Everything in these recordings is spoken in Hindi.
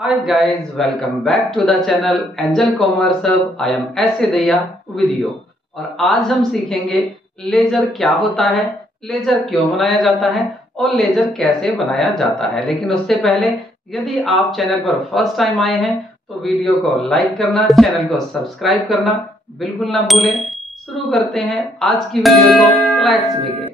Hi guys, welcome back to the channel Angel Commerce Hub. I am S. दैया with you. और आज हम सीखेंगे लेजर क्या होता है, लेजर क्यों बनाया जाता है और लेजर कैसे बनाया जाता है। लेकिन उससे पहले यदि आप चैनल पर फर्स्ट टाइम आए हैं तो वीडियो को लाइक करना, चैनल को सब्सक्राइब करना बिल्कुल ना भूलें। शुरू करते हैं आज की वीडियो को। Let's begin.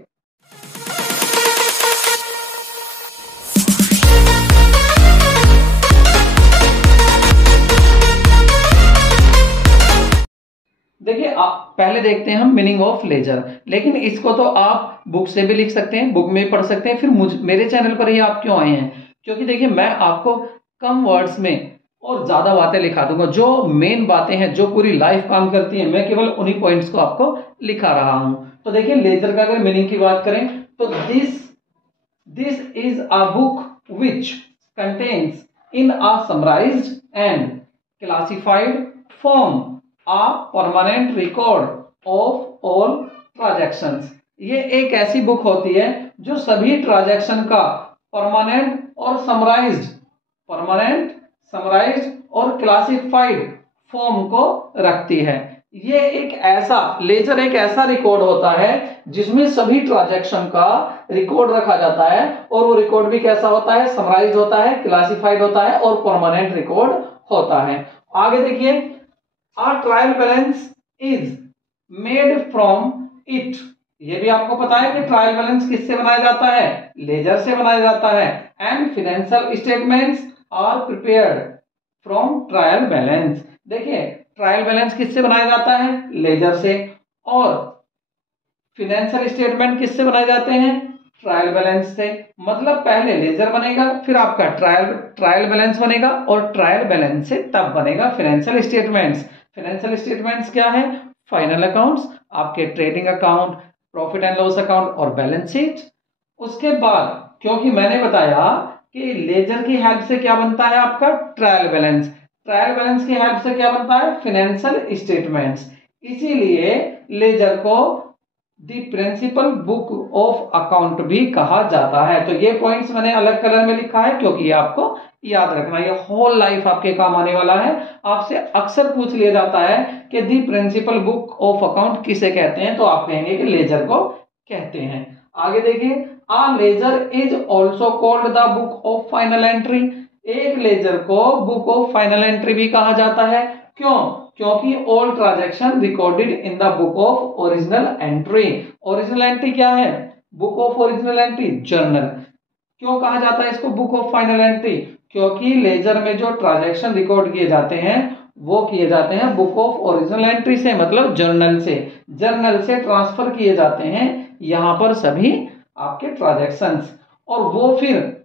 देखिए, आप पहले देखते हैं हम मीनिंग ऑफ लेजर। लेकिन इसको तो आप बुक से भी लिख सकते हैं, बुक में पढ़ सकते हैं। फिर मेरे चैनल पर ही आप क्यों आए हैं? क्योंकि देखिए, मैं आपको कम वर्ड्स में और ज्यादा बातें लिखा दूंगा। जो मेन बातें हैं, जो पूरी लाइफ काम करती है, मैं केवल उन्हीं पॉइंट्स को आपको लिखा रहा हूं। तो देखिए, लेजर का अगर मीनिंग की बात करें तो this is a book which contains in a summarised and classified form a permanent record of all transactions। ये एक ऐसी बुक होती है जो सभी ट्रांजैक्शन का परमानेंट और क्लासिफाइड फॉर्म को रखती है। ये लेजर एक ऐसा रिकॉर्ड होता है जिसमें सभी ट्रांजैक्शन का रिकॉर्ड रखा जाता है। और वो रिकॉर्ड भी कैसा होता है? समराइज्ड होता है, क्लासिफाइड होता है और परमानेंट रिकॉर्ड होता है। आगे देखिए, A trial balance is made from it। ये भी आपको पता है कि ट्रायल बैलेंस किससे बनाया जाता है? लेजर से बनाया जाता है। And financial statements are prepared from trial balance. देखिए, ट्रायल बैलेंस किससे बनाया जाता है? लेजर से। और फाइनेंशियल स्टेटमेंट किससे बनाए जाते हैं? ट्रायल बैलेंस से। मतलब पहले लेजर बनेगा, फिर आपका ट्रायल बैलेंस बनेगा और ट्रायल बैलेंस से तब बनेगा फाइनेंशियल स्टेटमेंट्स। फाइनेंशियल स्टेटमेंट्स क्या है? फाइनल अकाउंट्स, आपके trading account, profit and loss account और बैलेंस शीट। उसके बाद क्योंकि मैंने बताया कि लेजर की हेल्प से क्या बनता है आपका? Trial balance. ट्रायल बैलेंस की हेल्प से क्या बनता है? Financial statements. इसीलिए लेजर को दी प्रिंसिपल बुक ऑफ अकाउंट भी कहा जाता है। तो ये पॉइंट्स मैंने अलग कलर में लिखा है क्योंकि ये आपको याद रखना, ये होल लाइफ आपके काम आने वाला है। आपसे अक्सर पूछ लिया जाता है कि दी प्रिंसिपल बुक ऑफ अकाउंट किसे कहते हैं, तो आप कहेंगे कि लेजर को कहते हैं। आगे देखिए, a ledger is also called the book of final entry. एक लेजर को बुक ऑफ फाइनल एंट्री भी कहा जाता है। क्यों? क्योंकि all transaction recorded in the book of original entry. Original entry क्या है? Book of original entry, journal. क्यों कहा जाता है इसको बुक ऑफ फाइनल एंट्री? क्योंकि लेजर में जो ट्रांजैक्शन रिकॉर्ड किए जाते हैं वो किए जाते हैं बुक ऑफ ओरिजिनल एंट्री से, मतलब जर्नल से। जर्नल से ट्रांसफर किए जाते हैं यहां पर सभी आपके ट्रांजैक्शंस, और वो फिर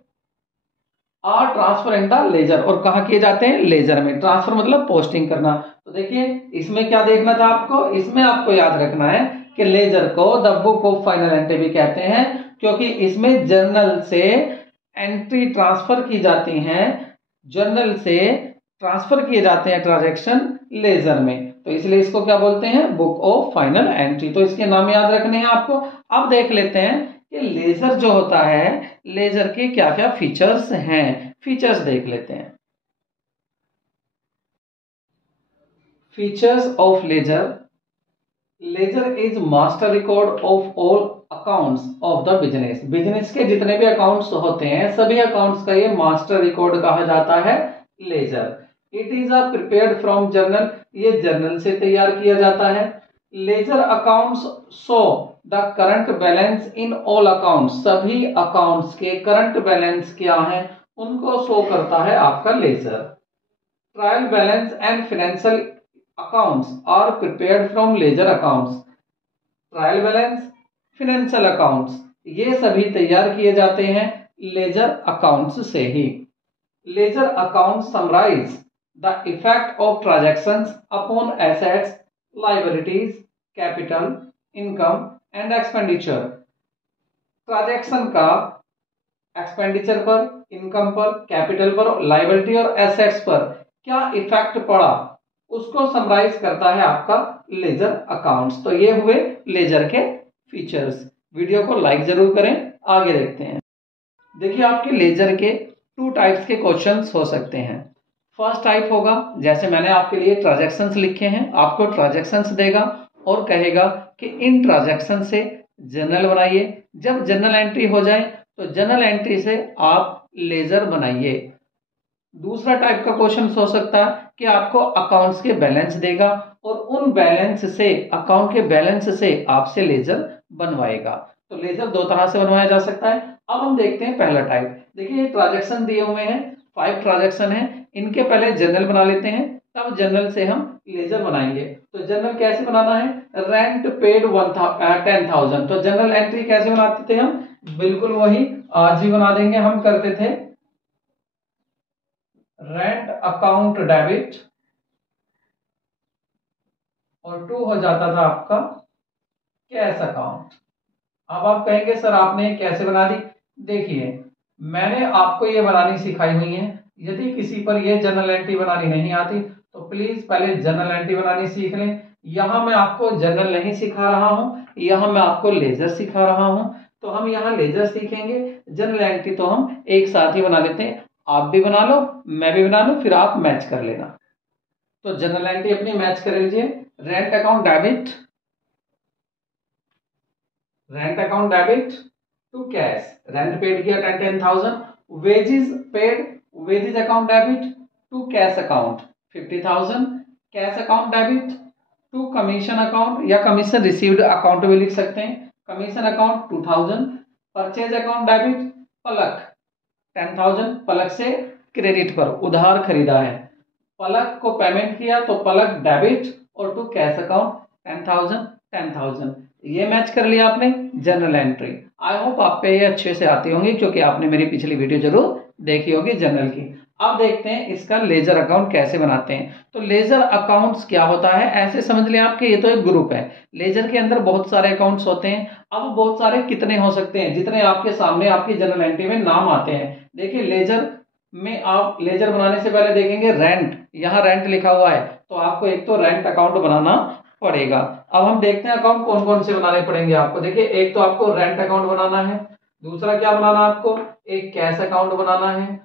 are transfer in the ledger. और कहा किए जाते हैं? लेजर में। ट्रांसफर मतलब पोस्टिंग करना। तो देखिए, इसमें क्या देखना था आपको? इसमें आपको याद रखना है कि लेजर को the book of final entry भी कहते हैं क्योंकि इसमें जर्नल से एंट्री ट्रांसफर की जाती हैं, जर्नल से ट्रांसफर किए जाते हैं ट्रांजैक्शन लेजर में। तो इसलिए इसको क्या बोलते हैं? Book of final entry. तो इसके नाम याद रखने हैं आपको। अब देख लेते हैं कि लेजर जो होता है, लेजर के क्या क्या फीचर्स हैं। फीचर्स देख लेते हैं। Features of ledger. Ledger is master record of all accounts of the business. Business के जितने भी अकाउंट्स होते हैं, सभी अकाउंट्स का ये मास्टर रिकॉर्ड कहा जाता है ledger. It is a prepared from journal. ये जर्नल से तैयार किया जाता है। Ledger accounts show the current balance in all accounts. सभी अकाउंट्स के करंट बैलेंस क्या है उनको शो करता है आपका ledger. Trial balance and financial accounts are prepared from ledger accounts. Trial balance, financial accounts, ये सभी तैयार किए जाते हैं लेजर अकाउंट्स से ही। Ledger account summarise the effect of transactions upon assets, liabilities, capital, income and expenditure. Transaction का एक्सपेंडिचर पर, इनकम पर, कैपिटल पर, लायबिलिटी और एसेट्स पर क्या इफेक्ट पड़ा उसको समराइज करता है आपका लेजर अकाउंट्स। तो ये हुए लेजर के फीचर्स। वीडियो को लाइक जरूर करें। आगे देखते हैं। देखिए, आपके लेजर के टू टाइप्स के क्वेश्चंस हो सकते हैं। फर्स्ट टाइप होगा, जैसे मैंने आपके लिए ट्रांजैक्शंस लिखे हैं, आपको ट्रांजैक्शंस देगा और कहेगा कि इन ट्रांजैक्शन से जर्नल बनाइए। जब जर्नल एंट्री हो जाए तो जर्नल एंट्री से आप लेजर बनाइए। दूसरा टाइप का क्वेश्चन हो सकता है कि आपको अकाउंट्स के बैलेंस देगा और उन बैलेंस से, अकाउंट के बैलेंस से आपसे लेजर बनवाएगा। तो लेजर दो तरह से बनवाया जा सकता है। अब हम देखते हैं पहला टाइप। देखिए ये ट्रांजैक्शन दिए हुए हैं, 5 ट्रांजैक्शन है, इनके पहले जर्नल बना लेते हैं, तब जर्नल से हम लेजर बनाएंगे। तो जर्नल कैसे बनाना है, रेंट पेड 10,000। तो जर्नल एंट्री कैसे बनाते थे हम, बिल्कुल वही आज भी बना देंगे। हम करते थे रेंट अकाउंट डेबिट और 2 हो जाता था आपका कैश अकाउंट। अब आप कहेंगे सर आपने कैसे बना दी। देखिए मैंने आपको ये बनानी सिखाई हुई है। यदि किसी पर ये जर्नल एंट्री बनानी नहीं आती तो प्लीज पहले जर्नल एंट्री बनानी सीख लें। यहाँ मैं आपको जर्नल नहीं सिखा रहा हूँ, यहाँ मैं आपको लेजर सिखा रहा हूँ। तो हम यहाँ लेजर सीखेंगे, जर्नल एंट्री तो हम एक साथ ही बना लेते हैं। आप भी बना लो, मैं भी बना लूं, फिर आप मैच कर लेना। तो जर्नल एंट्री अपनी मैच कर लीजिए। Rent account debit, rent account debit to cash, rent paid किया 10,000। Wages paid, wages account debit to cash account 50,000। Cash account debit to commission account या कमीशन रिसीव्ड अकाउंट भी लिख सकते हैं, commission account 2,000। Purchase account debit Palak 10,000, Palak से क्रेडिट पर उधार खरीदा है, पलक को पेमेंट किया तो पलक डेबिट और टू कैश अकाउंट 10,000। ये मैच कर लिया आपने जर्नल एंट्री। आई होप आप पे ये अच्छे से आती होंगी क्योंकि आपने मेरी पिछली वीडियो जरूर देखी होगी जर्नल की। अब देखते हैं इसका लेजर अकाउंट कैसे बनाते हैं। तो लेजर अकाउंट्स क्या होता है, ऐसे समझ लें आपके ये तो एक ग्रुप है। लेजर के अंदर बहुत सारे अकाउंट्स होते हैं। अब बहुत सारे कितने हो सकते हैं, जितने आपके सामने आपकी जर्नल एंट्री में नाम आते हैं। देखिए लेजर में आप लेजर बनाने से पहले देखेंगे रेंट, यहाँ रेंट लिखा हुआ है तो आपको एक तो रेंट अकाउंट बनाना पड़ेगा। अब हम देखते हैं अकाउंट कौन कौन से बनाने पड़ेंगे आपको। देखिए एक तो आपको रेंट अकाउंट बनाना है, दूसरा क्या बनाना है आपको, एक कैश अकाउंट बनाना है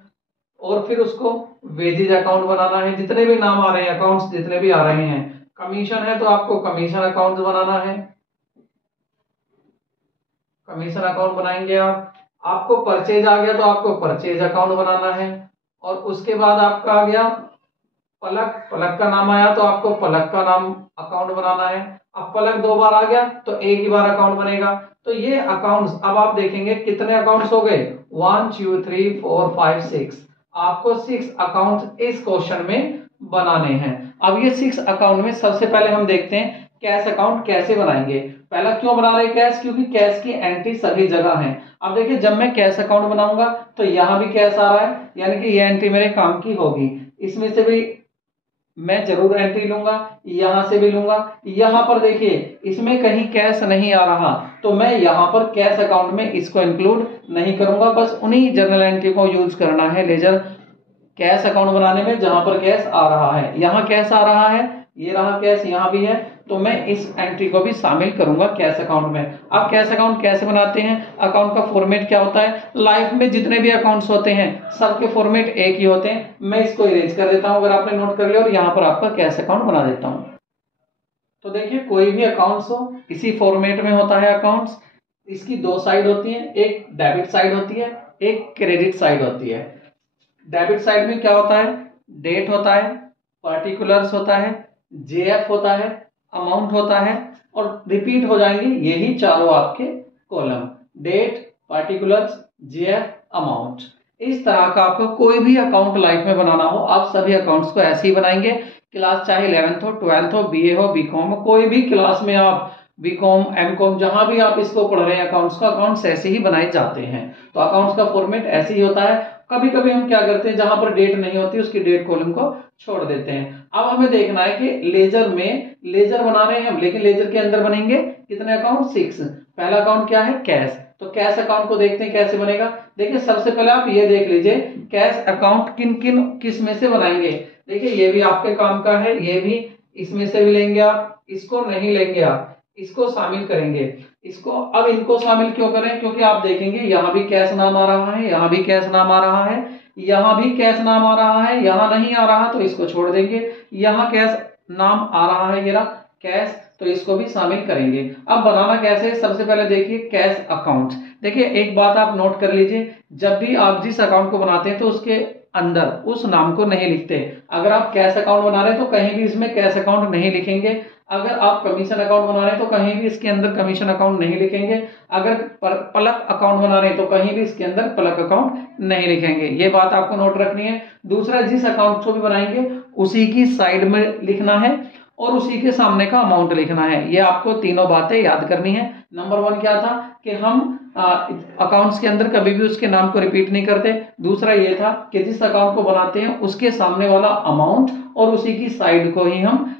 और फिर उसको वेजेज अकाउंट बनाना है। जितने भी नाम आ रहे हैं अकाउंट्स जितने भी आ रहे हैं, कमीशन है तो आपको कमीशन अकाउंट बनाना है, कमीशन अकाउंट बनाएंगे आप। आपको परचेज आ गया तो आपको परचेज अकाउंट बनाना है और उसके बाद आपका आ गया पलक, पलक का नाम आया तो आपको पलक का नाम अकाउंट बनाना है। अब पलक 2 बार आ गया तो एक ही बार अकाउंट बनेगा। तो ये अकाउंट्स अब आप देखेंगे कितने अकाउंट्स हो गए, 1 2 3 4 5 6। आपको 6 अकाउंट इस क्वेश्चन में बनाने हैं। अब ये 6 अकाउंट में सबसे पहले हम देखते हैं कैश अकाउंट कैसे बनाएंगे। पहला क्यों बना रहे कैश, क्योंकि कैश की एंट्री सभी जगह है। अब देखिए जब मैं कैश अकाउंट बनाऊंगा तो यहाँ भी कैश आ रहा है, यानी कि ये एंट्री मेरे काम की होगी। इसमें से भी मैं जरूर एंट्री लूंगा, यहां से भी लूंगा। यहां पर देखिए इसमें कहीं कैश नहीं आ रहा तो मैं यहां पर कैश अकाउंट में इसको इंक्लूड नहीं करूंगा। बस उन्हीं जर्नल एंट्री को यूज करना है लेजर कैश अकाउंट बनाने में जहां पर कैश आ रहा है। यहाँ कैश आ रहा है, ये रहा कैश, यहाँ भी है, तो मैं इस एंट्री को भी शामिल करूंगा कैश अकाउंट में। अब कैश अकाउंट कैसे बनाते हैं, अकाउंट का फॉर्मेट क्या होता है। लाइफ में जितने भी अकाउंट्स होते हैं सबके फॉर्मेट एक ही होते हैं। मैं इसको इरेज कर देता हूं अगर आपने नोट कर लिया और यहाँ पर आपका कैश अकाउंट बना देता हूं। तो देखिए कोई भी अकाउंट्स हो इसी फॉर्मेट में होता है अकाउंट्स। इसकी 2 साइड होती है, एक डेबिट साइड होती है, एक क्रेडिट साइड होती है। डेबिट साइड में क्या होता है, डेट होता है, पर्टिकुलर्स होता है, जेएफ होता है, अमाउंट होता है और रिपीट हो जाएंगे यही चारों आपके column, date, particulars, JF, amount. इस तरह का आपको कोई भी अकाउंट लाइफ में बनाना हो आप सभी अकाउंट्स को ऐसे ही बनाएंगे। क्लास चाहे 11th हो, 12th हो, बीए हो, बीकॉम हो, कोई भी क्लास में आप बीकॉम, एमकॉम, जहां भी आप इसको पढ़ रहे हैं अकाउंट्स का, अकाउंट्स ऐसे ही बनाए जाते हैं। तो अकाउंट्स का फॉर्मेट ऐसे ही होता है। कभी कभी हम क्या करते हैं जहां पर डेट नहीं होती उसकी डेट कॉलम को छोड़ देते हैं। अब हमें देखना है कि लेजर में लेजर बना रहे हैं हम, लेकिन लेजर के अंदर बनेंगे कितने अकाउंट, 6। पहला अकाउंट क्या है, कैश। तो कैश अकाउंट को देखते हैं कैसे बनेगा। देखिए सबसे पहले आप ये देख लीजिए कैश अकाउंट किस में से बनाएंगे। देखिए ये भी आपके काम का है, ये भी इसमें से भी लेंगे आप, इसको नहीं लेंगे आप, इसको शामिल करेंगे इसको। अब इनको शामिल क्यों करें, क्योंकि आप देखेंगे यहाँ भी कैश नाम आ रहा है, यहाँ भी कैश नाम आ रहा है, यहाँ भी कैश नाम आ रहा है, यहाँ नहीं आ रहा तो इसको छोड़ देंगे, यहाँ कैश नाम आ रहा है, ये रहा कैश, तो इसको भी शामिल करेंगे। अब बनाना कैसे, सबसे पहले देखिए कैश अकाउंट। देखिए एक बात आप नोट कर लीजिए, जब भी आप जिस अकाउंट को बनाते हैं तो उसके अंदर उस नाम को नहीं लिखते। अगर आप कैश अकाउंट बना रहे हैं तो कहीं भी इसमें कैश अकाउंट नहीं लिखेंगे। अगर आप कमीशन अकाउंट बना रहे हैं तो कहीं भी इसके अंदर कमीशन अकाउंट नहीं लिखेंगे। अगर पलक अकाउंट बना रहे हैं तो कहीं भी इसके अंदर पलक अकाउंट नहीं लिखेंगे। ये बात आपको नोट रखनी है। दूसरा, जिस अकाउंट को भी बनाएंगे उसी की साइड में लिखना है और उसी के सामने का अमाउंट लिखना है। ये आपको तीनों बातें याद करनी है। नंबर 1 क्या था कि हम अकाउंट्स के अंदर कभी भी उसके नाम को रिपीट नहीं करते। दूसरा ये था कि जिस अकाउंट को बनाते हैं उसके सामने वाला अमाउंट और उसी की साइड को ही हम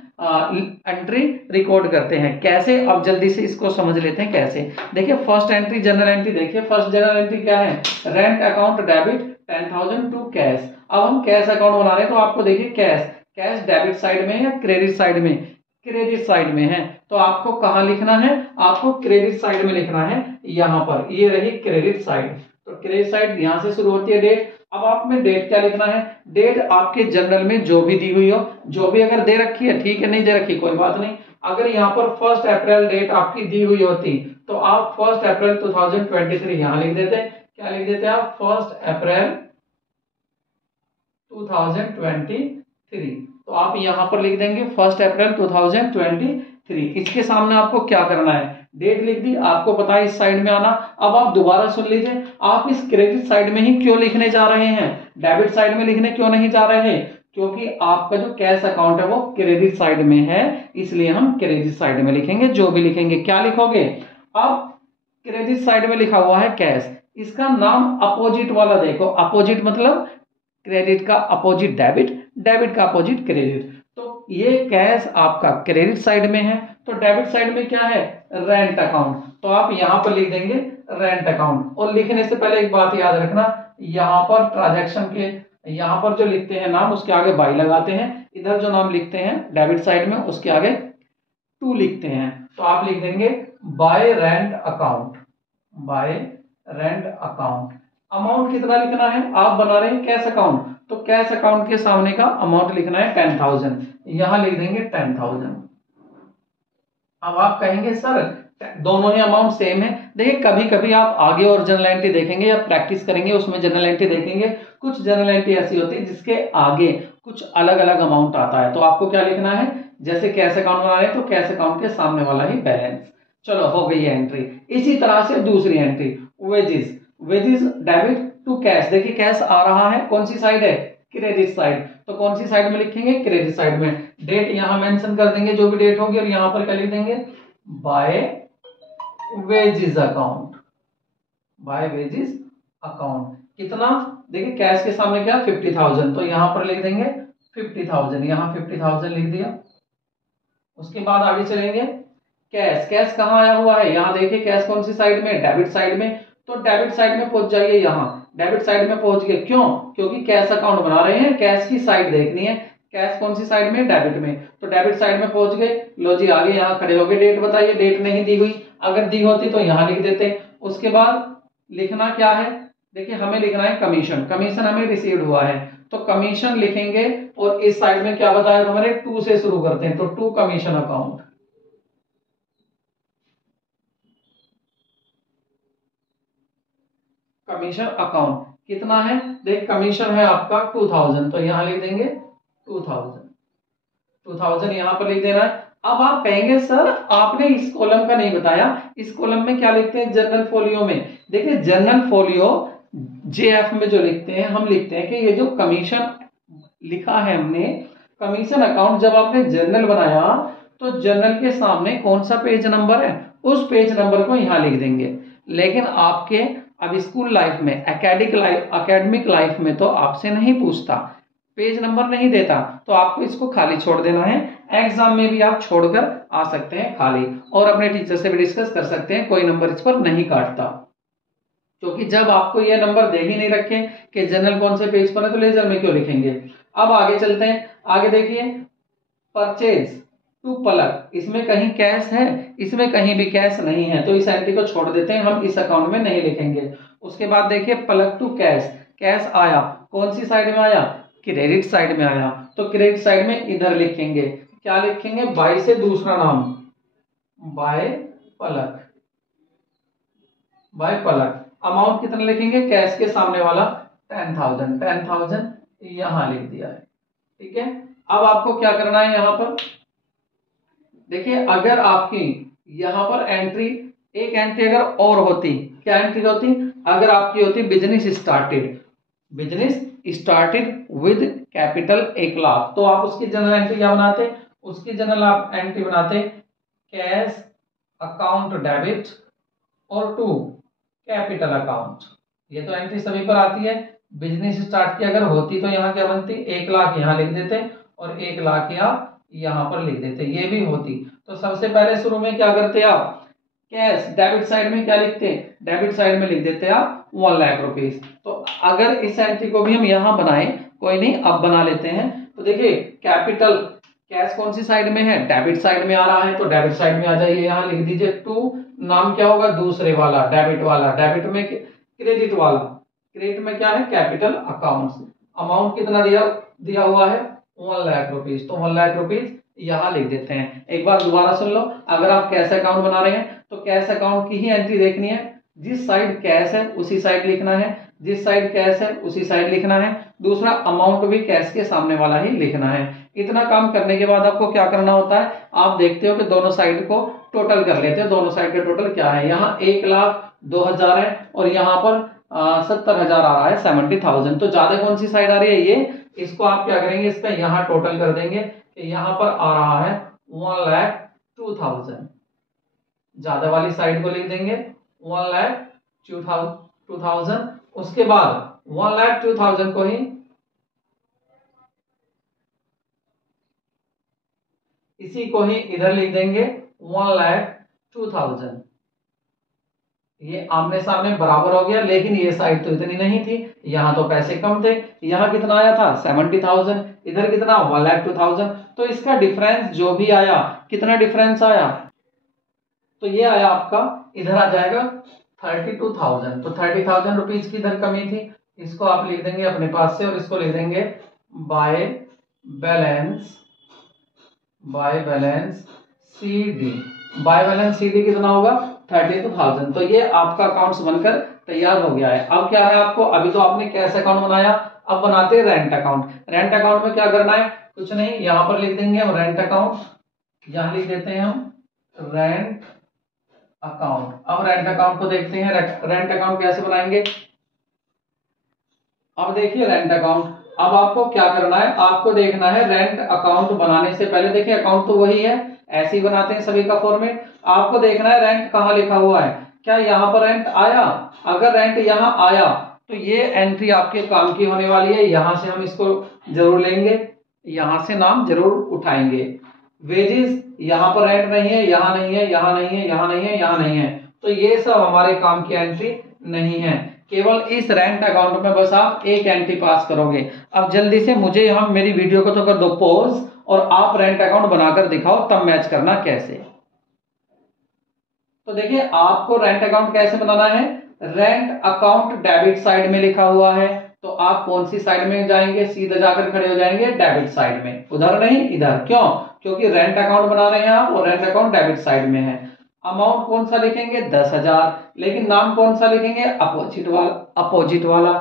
एंट्री रिकॉर्ड करते हैं। कैसे, अब जल्दी से इसको समझ लेते हैं कैसे। देखिए फर्स्ट एंट्री जनरल एंट्री, देखिए फर्स्ट जनरल एंट्री क्या है, rent account debit 10,000 to cash. अब हम कैश अकाउंट बना रहे हैं तो आपको देखिए कैश डेबिट साइड में है या क्रेडिट साइड में, क्रेडिट साइड में है, तो आपको कहां लिखना है, आपको क्रेडिट साइड में लिखना है। यहां पर ये रही क्रेडिट साइड, तो क्रेडिट साइड यहां से शुरू होती है डेट। अब आप में डेट क्या लिखना है, डेट आपके जनरल में जो भी दी हुई हो, जो भी अगर दे रखी है ठीक है, नहीं दे रखी कोई बात नहीं। अगर यहाँ पर 1 अप्रैल डेट आपकी दी हुई होती तो आप 1 अप्रैल 2023 यहां लिख देते। क्या लिख देते आप, 1 अप्रैल 2023, तो आप यहां पर लिख देंगे 1 अप्रैल 2023। इसके सामने आपको क्या करना है, डेट लिख दी, आपको पता है इस साइड में आना। अब आप दोबारा सुन लीजिए, आप इस क्रेडिट साइड में ही क्यों लिखने जा रहे हैं, डेबिट साइड में लिखने क्यों नहीं जा रहे हैं, क्योंकि आपका जो कैश अकाउंट है वो क्रेडिट साइड में है, इसलिए हम क्रेडिट साइड में लिखेंगे। जो भी लिखेंगे, क्या लिखोगे, अब क्रेडिट साइड में लिखा हुआ है कैश, इसका नाम अपोजिट वाला देखो, अपोजिट मतलब क्रेडिट का अपोजिट डेबिट, डेबिट का अपोजिट क्रेडिट। तो ये कैश आपका क्रेडिट साइड में है, तो डेबिट साइड में क्या है, रेंट अकाउंट, तो आप यहां पर लिख देंगे रेंट अकाउंट। और लिखने से पहले एक बात याद रखना, यहां पर ट्रांजैक्शन के यहां पर जो लिखते हैं नाम उसके आगे बाई लगाते हैं, इधर जो नाम लिखते हैं डेबिट साइड में उसके आगे टू लिखते हैं, तो आप लिख देंगे bye rent account, bye rent account. Amount कितना लिखना है, आप बना रहे हैं कैश अकाउंट, तो कैश अकाउंट के सामने का अमाउंट लिखना है 10,000, यहां लिख देंगे 10,000। अब आप कहेंगे सर दोनों ही अमाउंट सेम है। देखिए कभी कभी आप आगे और जनरल एंट्री देखेंगे या प्रैक्टिस करेंगे उसमें जनरल एंट्री देखेंगे, कुछ जनरल एंट्री ऐसी होती है जिसके आगे कुछ अलग अलग अमाउंट आता है, तो आपको क्या लिखना है, जैसे कैश अकाउंट बना रहे हैं तो कैश अकाउंट के सामने वाला ही बैलेंस। चलो हो गई है एंट्री। इसी तरह से दूसरी entry wages, wages debit to cash. देखिए कैश आ रहा है, कौन सी साइड है, क्रेडिट साइड, तो कौन सी साइड में लिखेंगे, क्रेडिट साइड में। डेट यहां मेंशन कर देंगे जो भी डेट होगी, और यहां पर क्या लिख देंगे, by wages account, by wages account. कितना, देखिए कैश के सामने क्या 50,000, तो यहां पर लिख देंगे 50,000, यहां 50,000 लिख दिया। उसके बाद आगे चलेंगे, कैश, कैश कहाँ आया हुआ है, यहाँ देखिए कैश कौन सी साइड में, डेबिट साइड में, तो डेबिट साइड में पहुंच जाइए, यहाँ डेबिट साइड में पहुंच गए, क्यों, क्योंकि कैश अकाउंट बना रहे हैं, कैश की साइड देखनी है, कैश कौन सी साइड में, डेबिट में, तो डेबिट साइड में पहुंच गए। लो जी आगे यहाँ खड़े हो गए, डेट बताइए, डेट नहीं दी हुई, अगर दी होती तो यहाँ लिख देते। उसके बाद लिखना क्या है, देखिए हमें लिखना है कमीशन, कमीशन हमें रिसीव्ड हुआ है, तो कमीशन लिखेंगे, और इस साइड में क्या बताया हमारे, टू से शुरू करते हैं, तो to commission account, commission account कितना है, देख कमीशन है आपका 2,000, तो यहां लिख देंगे 2,000 यहां पर लिख देना है। अब आप कहेंगे सर आपने इस कॉलम का नहीं बताया, इस कॉलम में क्या लिखते हैं, जनरल फोलियो में। देखिए जनरल फोलियो जेएफ में जो लिखते हैं, हम लिखते हैं कि ये जो कमीशन लिखा है हमने, कमीशन अकाउंट, जब आपने जर्नल बनाया तो जर्नल के सामने कौन सा पेज नंबर है, उस पेज नंबर को यहां लिख देंगे। लेकिन आपके अब स्कूल लाइफ में, एकेडमिक लाइफ में तो आपसे नहीं पूछता, पेज नंबर नहीं देता, तो आपको इसको खाली छोड़ देना है। एग्जाम में भी आप छोड़कर आ सकते हैं खाली, और अपने टीचर से भी डिस्कस कर सकते हैं, कोई नंबर इस पर नहीं काटता, क्योंकि जब आपको ये नंबर दे ही नहीं रखे कि जनरल कौन से पेज पर है तो लेजर में क्यों लिखेंगे। अब आगे चलते हैं, आगे देखिए परचेज टू पलक, इसमें कहीं कैश है, इसमें कहीं भी कैश नहीं है, तो इस एंट्री को छोड़ देते हैं, हम इस अकाउंट में नहीं लिखेंगे। उसके बाद देखिए पलक टू कैश, कैश आया, कौन सी साइड में आया, क्रेडिट साइड में आया। तो क्रेडिट साइड में इधर लिखेंगे, क्या लिखेंगे, बाय से दूसरा नाम, बाय पलक, बाय पलक। अमाउंट कितना लिखेंगे, कैश के सामने वाला 10,000, 10,000 यहां लिख दिया है। ठीक है, अब आपको क्या करना है, यहां पर देखिए, अगर आपकी यहां पर एंट्री, एक एंट्री अगर और होती, क्या एंट्री होती, अगर आपकी होती business started, business started with capital 1,00,000, तो आप उसकी जनरल एंट्री क्या बनाते, उसकी जनरल आप एंट्री बनाते कैश अकाउंट डेबिट और टू कैपिटल अकाउंट। ये तो एंट्री सभी पर आती है। बिजनेस स्टार्ट की अगर होती तो यहाँ क्या बनती, 1,00,000 यहाँ लिख देते और 1,00,000 आप यहाँ पर लिख देते, ये भी होती। तो सबसे पहले शुरू में क्या करते आप, कैश डेबिट साइड में क्या लिखते हैं, डेबिट साइड में लिख देते आप 1,00,000 रुपीज। तो अगर इस एंट्री को भी हम यहाँ बनाएं, कोई नहीं, अब बना लेते हैं। तो देखिए, कैपिटल कैश कौन सी साइड में है, डेबिट साइड में आ रहा है, तो डेबिट साइड में आ जाइए, यहाँ लिख दीजिए टू, नाम क्या होगा, दूसरे वाला, डेबिट वाला, डेबिट में क्रेडिट वाला, क्रेडिट में क्या है, कैपिटल अकाउंट्स। अमाउंट कितना दिया हुआ है, 1,00,000 रुपीज, तो 1,00,000 रुपीज यहाँ लिख देते हैं। एक बार दोबारा सुन लो, अगर आप कैश अकाउंट बना रहे हैं तो कैश अकाउंट की ही एंट्री देखनी है, जिस साइड कैश है उसी साइड लिखना है, जिस साइड कैश है उसी साइड लिखना है, दूसरा अमाउंट भी कैश के सामने वाला ही लिखना है। इतना काम करने के बाद आपको क्या करना होता है, आप देखते हो कि दोनों साइड को टोटल कर लेते हैं, दोनों साइड के टोटल क्या है, यहाँ 1,02,000 है और यहाँ पर 70,000 आ रहा है, 70,000। तो ज्यादा कौन सी साइड आ रही है, ये, इसको आप क्या करेंगे, इसका यहाँ टोटल कर देंगे कि यहाँ पर आ रहा है 1,02,000, ज्यादा वाली साइड को लिख देंगे 1,02,000। उसके बाद 1,02,000 को ही इसी को ही इधर लिख देंगे 1,02,000। ये आमने सामने बराबर हो गया, लेकिन ये साइड तो इतनी नहीं थी, यहाँ तो पैसे कम थे, यहाँ कितना आया था 70,000, इधर कितना 1,02,000। तो इसका डिफरेंस जो भी आया, कितना डिफरेंस आया, तो ये आया आपका, इधर आ जाएगा 32,000। तो 30,000 रुपीज की इधर कमी थी, इसको आप लिख देंगे अपने पास से और इसको लिख देंगे by balance, by balance C D, by balance C D कितना होगा 32,000। तो ये आपका अकाउंट्स बनकर तैयार हो गया है। अब क्या है आपको, अभी तो आपने कैश अकाउंट बनाया, अब बनाते हैं रेंट अकाउंट। रेंट अकाउंट में क्या करना है, कुछ नहीं, यहां पर लिख देंगे हम रेंट अकाउंट, यहां लिख देते हैं हम रेंट अकाउंट। अब रेंट अकाउंट को देखते हैं, रेंट अकाउंट कैसे बनाएंगे। अब देखिए रेंट अकाउंट, अब आपको क्या करना है, आपको देखना है रेंट अकाउंट बनाने से पहले, देखिए अकाउंट तो वही है, ऐसे ही बनाते हैं सभी का फॉर्मेट। आपको देखना है रेंट कहाँ लिखा हुआ है, क्या यहाँ पर रेंट आया, अगर रेंट यहाँ आया तो ये एंट्री आपके काम की होने वाली है, यहां से हम इसको जरूर लेंगे, यहां से नाम जरूर उठाएंगे। वेजेस, यहाँ पर रेंट नहीं है, यहाँ नहीं है, यहाँ नहीं है, यहाँ नहीं है, यहाँ नहीं है, तो ये सब हमारे काम की एंट्री नहीं है। केवल इस रेंट अकाउंट में बस आप एक एंट्री पास करोगे। अब जल्दी से मुझे यहाँ मेरी वीडियो को तो कर दो पॉज और आप रेंट अकाउंट बनाकर दिखाओ, तब मैच करना कैसे। तो देखिए आपको रेंट अकाउंट कैसे बनाना है, रेंट अकाउंट डेबिट साइड में लिखा हुआ है, तो आप कौन सी साइड में जाएंगे, सीधे जाकर खड़े हो जाएंगे डेबिट साइड में, उधर नहीं इधर। क्यों, क्योंकि रेंट अकाउंट बना रहे हैं आप और रेंट अकाउंट डेबिट साइड में है। अमाउंट कौन सा लिखेंगे 10,000, लेकिन नाम कौन सा लिखेंगे, अपोजिट वाला, अपोजिट वाला,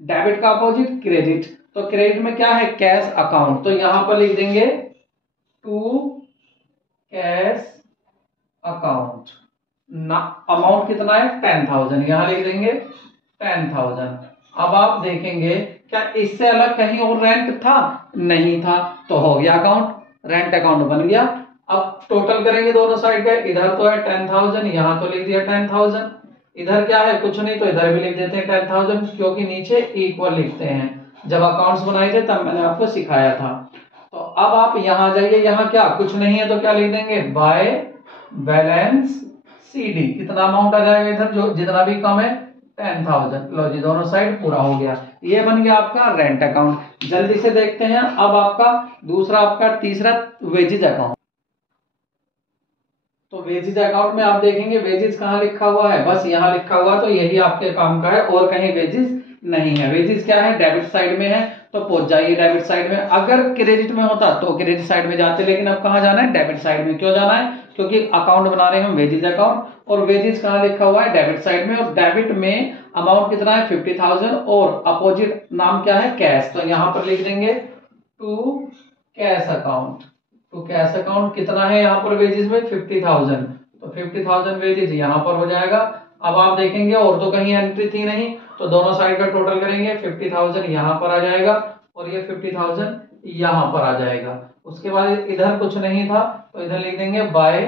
डेबिट का अपोजिट क्रेडिट, तो क्रेडिट में क्या है कैश अकाउंट, तो यहां पर लिख देंगे टू कैश अकाउंट। ना अमाउंट कितना है 10,000, यहां लिख देंगे 10,000। अब आप देखेंगे क्या इससे अलग कहीं और रेंट था, नहीं था, तो हो गया अकाउंट, रेंट अकाउंट बन गया। अब टोटल करेंगे दोनों साइड का, इधर तो है 10,000, यहां तो लिख दिया 10,000, इधर क्या है कुछ नहीं, तो इधर भी लिख देते हैं 10,000, क्योंकि नीचे इक्वल लिखते हैं। जब अकाउंट्स बनाए थे तब मैंने आपको सिखाया था। तो अब आप यहां जाइए, यहां क्या कुछ नहीं है, तो क्या लिख देंगे बाय बैलेंस सीडी, कितना अमाउंट आ जाएगा इधर, जो जितना भी कम है 10,000। लो जी, दोनों साइड पूरा हो गया, ये बन गया आपका रेंट अकाउंट। जल्दी से देखते हैं अब आपका दूसरा, आपका तीसरा वेजेज अकाउंट। तो वेजेज अकाउंट में आप देखेंगे वेजेज कहाँ लिखा हुआ है, बस यहाँ लिखा हुआ, तो यही आपके काम का है, और कहीं वेजेज नहीं है। वेजेस क्या है, डेबिट साइड में है, तो पहुंच जाइए डेबिट साइड में। अगर क्रेडिट में होता तो क्रेडिट साइड में जाते, लेकिन अब कहाँ जाना है, डेबिट साइड में। क्यों जाना है, क्योंकि अकाउंट बना रहे हैं हम वेजेस अकाउंट, और वेजेस कहाँ लिखा हुआ है, डेबिट साइड में, और डेबिट में अमाउंट कितना है 50,000, और अपोजिट नाम क्या है, कैश। तो यहाँ पर लिख देंगे to cash account. To cash account कितना है यहाँ पर वेजेस में 50,000, तो 50,000 वेजेस यहाँ पर हो जाएगा। अब आप देखेंगे और तो कहीं एंट्री थी नहीं, तो दोनों साइड का टोटल करेंगे, 50,000 यहाँ पर आ जाएगा और ये 50,000 यहाँ पर आ जाएगा। उसके बाद इधर कुछ नहीं था, तो इधर लिख देंगे बाय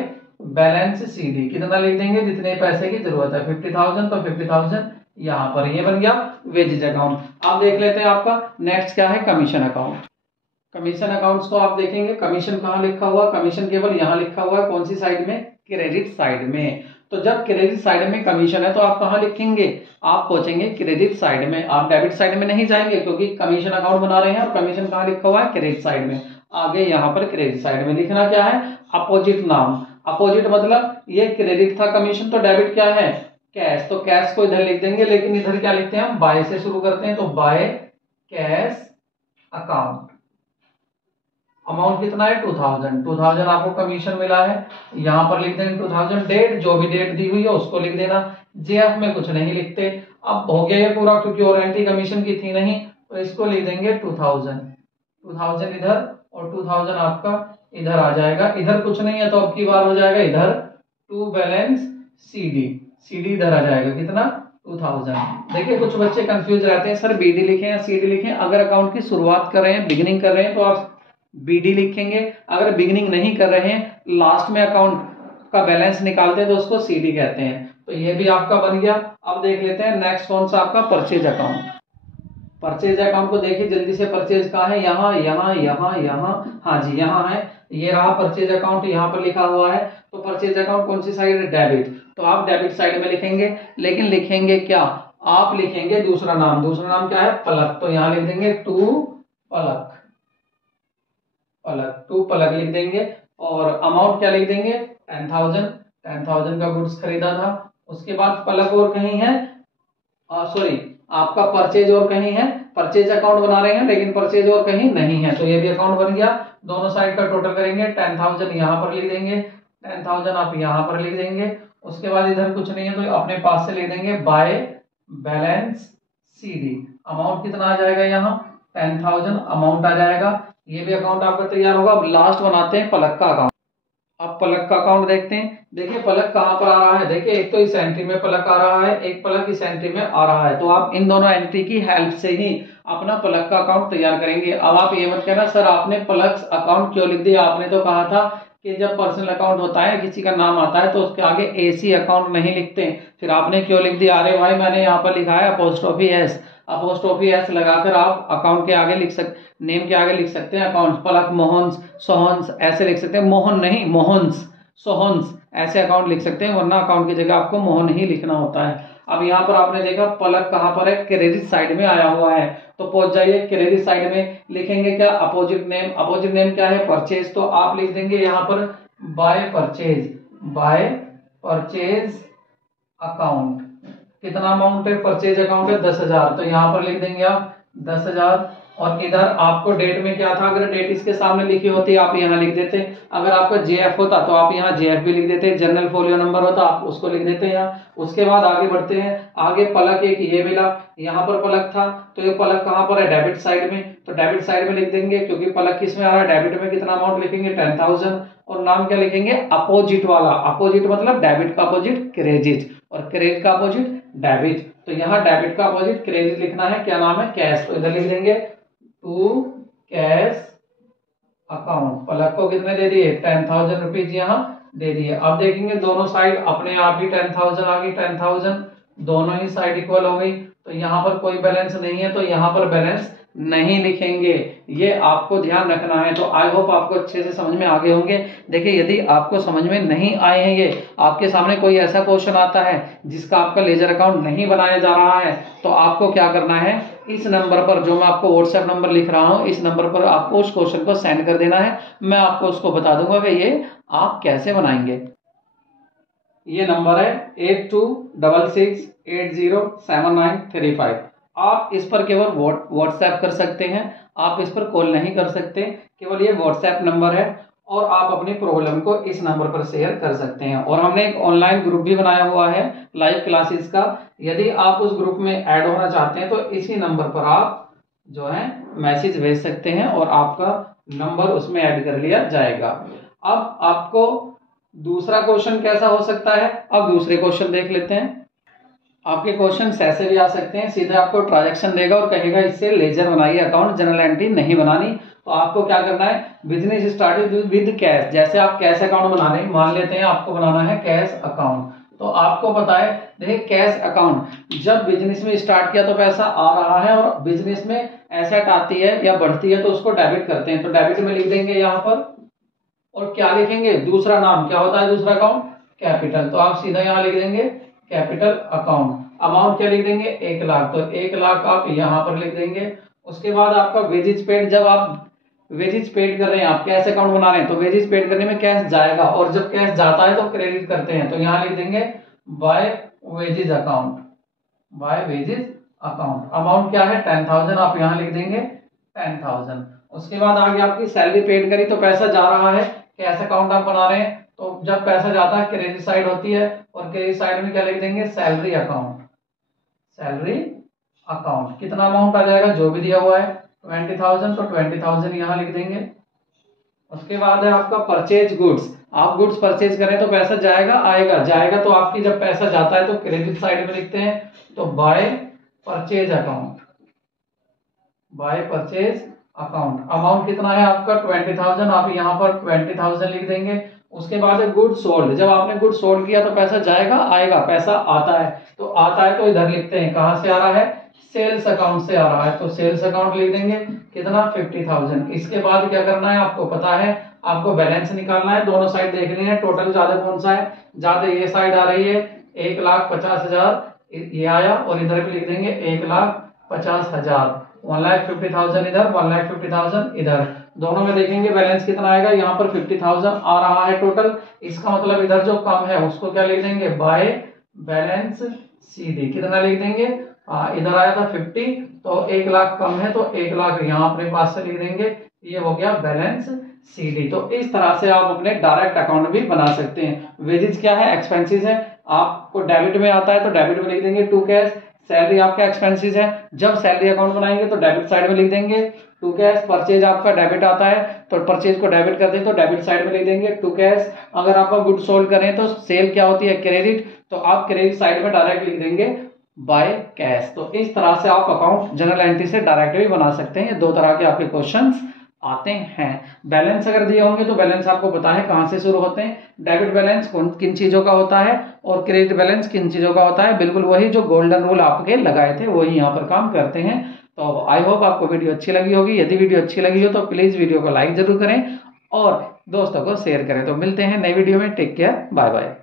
बैलेंस CD। कितना लिख देंगे, जितने पैसे की जरूरत है, 50,000, तो 50,000 यहाँ पर। ये बन गया वेजेज अकाउंट। आप देख लेते हैं आपका नेक्स्ट क्या है, कमीशन अकाउंट। कमीशन अकाउंट्स को आप देखेंगे, कमीशन कहाँ लिखा हुआ, कमीशन केवल यहाँ लिखा हुआ है, कौन सी साइड में, क्रेडिट साइड में। तो जब क्रेडिट साइड में कमीशन है तो आप कहाँ लिखेंगे, आप पहुंचेंगे क्रेडिट साइड में, आप डेबिट साइड में नहीं जाएंगे, क्योंकि कमीशन अकाउंट बना रहे हैं और कमीशन कहाँ लिखा हुआ है, क्रेडिट साइड में। आगे यहाँ पर क्रेडिट साइड में लिखना क्या है, अपोजिट नाम। अपोजिट मतलब ये क्रेडिट था कमीशन, तो डेबिट क्या है, कैश, तो कैश को इधर लिख देंगे, लेकिन इधर क्या लिखते हैं हम, बाय से शुरू करते हैं, तो बाय कैश अकाउंट। अमाउंट कितना है 2000 आपको कमीशन मिला है, यहां पर लिख देंगे 2000। डेट जो भी डेट दी हुई है उसको लिख देना, जेएफ में कुछ नहीं लिखते। अब हो गया ये पूरा, क्योंकि और एंट्री कमीशन की थी नहीं, तो इसको लिख देंगे 2000 इधर, और 2000 आपका इधर आ जाएगा। इधर कुछ नहीं है तो अब की बार हो जाएगा इधर टू बैलेंस CD इधर आ जाएगा, कितना 2000। देखिए कुछ बच्चे कंफ्यूज रहते हैं, सर BD लिखें या CD लिखें। अगर अकाउंट की शुरुआत कर रहे हैं, बिगिनिंग कर रहे हैं, तो आप BD लिखेंगे। अगर बिगिनिंग नहीं कर रहे हैं, लास्ट में अकाउंट का बैलेंस निकालते हैं, तो उसको CD कहते हैं। तो ये भी आपका बन गया। अब देख लेते हैं नेक्स्ट कौन सा, आपका परचेज अकाउंट। परचेज अकाउंट को देखिए जल्दी से, परचेज कहाँ है, यहाँ यहाँ यहाँ यहाँ, हाँ जी यहाँ है, ये रहा परचेज अकाउंट, यहाँ पर लिखा हुआ है। तो परचेज अकाउंट कौन सी साइड है, डेबिट, तो आप डेबिट साइड में लिखेंगे। लेकिन लिखेंगे क्या, आप लिखेंगे दूसरा नाम। दूसरा नाम क्या है, पलक, तो यहाँ लिख देंगे टू पलक, टू पलक लिख देंगे। और अमाउंट क्या लिख देंगे, 10,000 का गुड्स खरीदा था। उसके बाद पलक और कहीं है, सॉरी आपका परचेज और कहीं है, परचेज अकाउंट बना रहे हैं लेकिन परचेज और कहीं नहीं है, तो ये भी अकाउंट बन गया। दोनों साइड का टोटल करेंगे, 10,000 यहाँ पर लिख देंगे, 10,000 आप यहाँ पर लिख देंगे। उसके बाद इधर कुछ नहीं है तो अपने पास से लिख देंगे बाय बैलेंस CD। अमाउंट कितना आ जाएगा, यहाँ 10,000 अमाउंट आ जाएगा। ये भी अकाउंट आपका तैयार होगा। अब लास्ट बनाते हैं पलक का अकाउंट। अब पलक का अकाउंट देखते हैं। देखिए पलक कहाँ पर आ रहा है, देखिए एक तो इस एंट्री में पलक आ रहा है, एक पलक इस एंट्री में आ रहा है, तो आप इन दोनों एंट्री की हेल्प से ही अपना पलक का अकाउंट तैयार करेंगे। अब आप ये मत कहना सर आपने पलक अकाउंट क्यों लिख दिया, आपने तो कहा था कि जब पर्सनल अकाउंट होता है, किसी का नाम आता है, तो उसके आगे AC अकाउंट नहीं लिखते, फिर आपने क्यों लिख दिया। अरे भाई मैंने यहाँ पर लिखा है अपोस्ट्रोफी S लगाकर आप अकाउंट के आगे लिख सकते, नेम के आगे लिख सकते हैं अकाउंट, पलक मोहन्स सोहन्स ऐसे लिख सकते हैं, मोहन नहीं मोहन्स सोहन्स ऐसे अकाउंट लिख सकते हैं, वरना अकाउंट की जगह आपको मोहन ही लिखना होता है। अब यहाँ पर आपने देखा पलक कहाँ पर है, क्रेडिट साइड में आया हुआ है, तो पहुंच जाइए क्रेडिट साइड में। लिखेंगे क्या, अपोजिट नेम। अपोजिट नेम क्या है, परचेज, तो आप लिख देंगे यहाँ पर बाय परचेज अकाउंट। कितना अमाउंट है, परचेज अकाउंट है 10,000, तो यहाँ पर लिख देंगे आप 10,000। और इधर आपको डेट में क्या था, अगर डेट इसके सामने लिखी होती आप यहाँ लिख देते, अगर आपका JF होता तो आप यहाँ JF भी लिख देते, जनरल फोलियो नंबर होता आप उसको लिख देते यहाँ। उसके बाद आगे बढ़ते हैं, आगे पलक एक ये मिला, यहाँ पर पलक था, तो ये पलक कहाँ पर है, डेबिट साइड में, तो डेबिट साइड में लिख देंगे, क्योंकि पलक किस में आ रहा है, डेबिट में। कितना अमाउंट लिखेंगे 10,000, और नाम क्या लिखेंगे, अपोजिट वाला। अपोजिट मतलब डेबिट का अपोजिट क्रेडिट, और क्रेडिट का अपोजिट डेबिट, तो यहाँ डेबिट का अपोजिट क्रेडिट लिखना है, क्या नाम है, कैश, तो इधर लिख देंगे टू कैश अकाउंट। पलक को कितने दे दिए, 10,000 रुपीज यहाँ दे दिए। अब देखेंगे दोनों साइड अपने आप ही 10,000 आ गई, 10,000 दोनों ही साइड इक्वल हो गई, तो यहाँ पर कोई बैलेंस नहीं है, तो यहाँ पर बैलेंस नहीं लिखेंगे, ये आपको ध्यान रखना है। तो आई होप आपको अच्छे से समझ में आ गए होंगे। देखिए यदि आपको समझ में नहीं आए हैं, ये आपके सामने कोई ऐसा क्वेश्चन आता है जिसका आपका लेजर अकाउंट नहीं बनाया जा रहा है, तो आपको क्या करना है, इस नंबर पर जो मैं आपको व्हाट्सएप नंबर लिख रहा हूं, इस नंबर पर आपको उस क्वेश्चन को सेंड कर देना है, मैं आपको उसको बता दूंगा कि ये आप कैसे बनाएंगे। ये नंबर है 8266807935। आप इस पर केवल व्हाट्सएप कर सकते हैं, आप इस पर कॉल नहीं कर सकते, केवल ये व्हाट्सएप नंबर है और आप अपनी प्रॉब्लम को इस नंबर पर शेयर कर सकते हैं। और हमने एक ऑनलाइन ग्रुप भी बनाया हुआ है लाइव क्लासेस का, यदि आप उस ग्रुप में ऐड होना चाहते हैं तो इसी नंबर पर आप जो है मैसेज भेज सकते हैं और आपका नंबर उसमें ऐड कर लिया जाएगा। अब आपको दूसरा क्वेश्चन कैसा हो सकता है, अब दूसरे क्वेश्चन देख लेते हैं। आपके क्वेश्चन ऐसे भी आ सकते हैं, सीधे आपको ट्रांजैक्शन देगा और कहेगा इससे लेजर बनाइए अकाउंट, जनरल एंट्री नहीं बनानी। तो आपको क्या करना है, बिजनेस स्टार्टेड विद कैश, जैसे आप कैश अकाउंट बना रहे हैं, मान लेते हैं आपको बनाना है कैश अकाउंट। तो आपको पता है, देखिए कैश अकाउंट जब बिजनेस में स्टार्ट किया तो पैसा आ रहा है और बिजनेस में एसेट आती है या बढ़ती है तो उसको डेबिट करते हैं, तो डेबिट में लिख देंगे यहाँ पर। और क्या लिखेंगे, दूसरा नाम क्या होता है दूसरा अकाउंट, कैपिटल, तो आप सीधा यहाँ लिख देंगे कैपिटल अकाउंट। अमाउंट क्या लिख देंगे 1 लाख, तो 1 लाख आप यहाँ पर लिख देंगे। उसके बाद आपका वेजेस पेड, जब आप वेजेस पेड कर रहे हैं, आप कैश अकाउंट बना रहे हैं तो वेजेस पेड करने में कैश जाएगा और जब कैश जाता है तो क्रेडिट करते हैं, तो यहाँ लिख देंगे by wages account, by wages account. Amount क्या है 10,000, आप यहाँ लिख देंगे 10,000। उसके बाद आगे आपकी सैलरी पेड करी तो पैसा जा रहा है, कैश अकाउंट आप बना रहे हैं तो जब पैसा जाता है क्रेडिट साइड होती है और क्रेडिट साइड में क्या लिख देंगे सैलरी अकाउंट, सैलरी अकाउंट। कितना अमाउंट आ जाएगा जो भी दिया हुआ है 20,000, तो 20,000 यहाँ लिख देंगे। उसके बाद है आपका परचेज गुड्स, आप गुड्स परचेज करें तो पैसा जाएगा आएगा, जाएगा तो आपकी जब पैसा जाता है तो क्रेडिट साइड में लिखते हैं, तो by purchase account, by purchase account. Amount कितना है आपका 20,000, आप यहाँ पर 20,000 लिख देंगे। उसके बाद है गुड सोल्ड, जब आपने गुड सोल्ड किया तो पैसा जाएगा आएगा, पैसा आता है तो आता है तो इधर लिखते हैं कहाँ से आ रहा है, सेल्स अकाउंट से आ रहा है, तो सेल्स अकाउंट लिख देंगे कितना 50,000। इसके बाद क्या करना है आपको पता है, आपको बैलेंस निकालना है, दोनों साइड देखनी है, टोटल ज्यादा कौन सा है, ज्यादा ये साइड आ रही है 1,50,000 ये आया और इधर भी लिख देंगे 1,50,000, 1,50,000 इधर 1,50,000 इधर, दोनों में देखेंगे बैलेंस कितना आएगा, यहाँ पर 50,000 आ रहा है टोटल। इसका मतलब इधर जो कम है उसको क्या लिख देंगे बाय बैलेंस सीडी, कितना लिख देंगे, इधर आया था 50 तो 1 लाख कम है तो 1 लाख यहाँ अपने पास से लिख देंगे, ये हो गया बैलेंस सीडी। तो इस तरह से आप अपने डायरेक्ट अकाउंट भी बना सकते हैं। वेजेस क्या है, एक्सपेंसेस है, आपको डेबिट में आता है तो डेबिट में लिख देंगे टू कैश। सैलरी आपका एक्सपेंसेस है, जब सैलरी अकाउंट बनाएंगे तो डेबिट साइड में लिख देंगे टू कैश। परचेज आपका डेबिट आता है तो परचेज को डेबिट कर दें तो डेबिट साइड में लिख देंगे टू कैश। अगर आप गुड सोल्ड करें तो सेल क्या होती है क्रेडिट, तो आप क्रेडिट साइड में डायरेक्ट लिख देंगे बाय कैश। तो इस तरह से आप अकाउंट जनरल एंट्री से डायरेक्ट भी बना सकते हैं। 2 तरह के आपके क्वेश्चंस आते हैं। बैलेंस अगर दिए होंगे तो बैलेंस आपको पता है कहां से शुरू होते हैं, डेबिट बैलेंस किन चीजों का होता है और क्रेडिट बैलेंस किन चीजों का होता है, बिल्कुल वही जो गोल्डन रूल आपके लगाए थे वही यहाँ पर काम करते हैं। तो आई होप आपको वीडियो अच्छी लगी होगी, यदि वीडियो अच्छी लगी हो तो प्लीज वीडियो को लाइक जरूर करें और दोस्तों को शेयर करें। तो मिलते हैं नई वीडियो में, टेक केयर, बाय बाय।